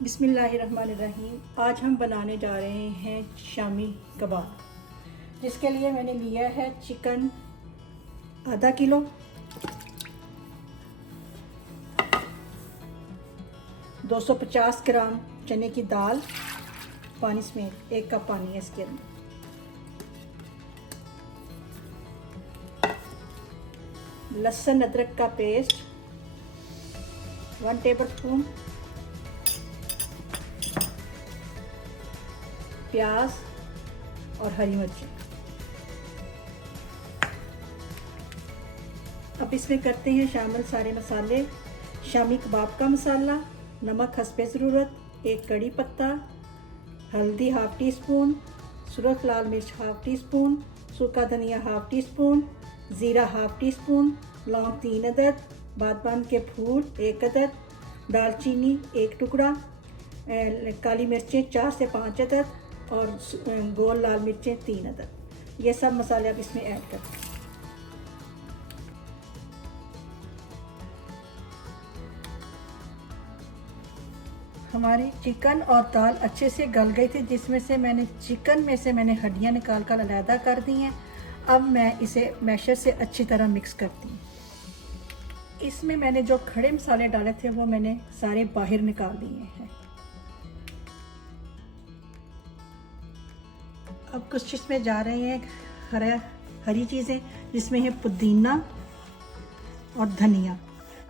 बिस्मिल्लाहिर्रहमानिर्रहीम। आज हम बनाने जा रहे हैं शामी कबाब। जिसके लिए मैंने लिया है चिकन आधा किलो, 250 ग्राम चने की दाल पानी समेत, 1 कप पानी है इसके अंदर, लहसुन अदरक का पेस्ट 1 टेबल स्पून, प्याज और हरी मिर्ची। अब इसमें करते हैं शामिल सारे मसाले। शामी कबाब का मसाला, नमक हस्बे ज़रूरत, 1 कड़ी पत्ता, हल्दी हाफ़ टी स्पून, सुरख लाल मिर्च हाफ़ टी स्पून, सूखा धनिया हाफ़ टी स्पून, ज़ीरा हाफ़ टी स्पून, लौंग 3 अदद, बादबान के फूल 1 अदद, दालचीनी 1 टुकड़ा, काली मिर्चें 4 से 5 अदद और गोल लाल मिर्चें 3 अदद। ये सब मसाले अब इसमें ऐड करते हैं। हमारी चिकन और दाल अच्छे से गल गई थी, जिसमें से मैंने चिकन में से हड्डियां निकाल कर अलहदा कर दी हैं। अब मैं इसे मैशर से अच्छी तरह मिक्स करती हूँ। इसमें मैंने जो खड़े मसाले डाले थे वो मैंने सारे बाहर निकाल दिए हैं। अब कुछ इसमें जा रहे हैं हरी चीज़ें, जिसमें है पुदीना और धनिया।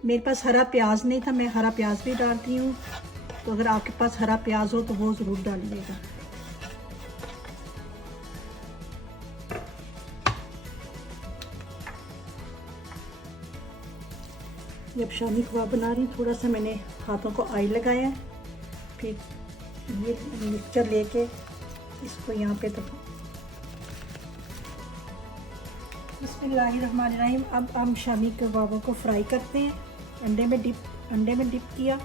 मेरे पास हरा प्याज नहीं था, मैं हरा प्याज भी डालती हूँ, तो अगर आपके पास हरा प्याज हो तो वो ज़रूर डालिएगा। जब शामी कबाब बना रही हूँ, थोड़ा सा मैंने हाथों को ऑयल लगाया है, फिर ये मिक्सचर लेके इसको यहाँ पे दबा। बिस्मिल्लाहिर्रहमानिर्रहीम। अब हम शामी कबाबों को फ्राई करते हैं। अंडे में डिप किया,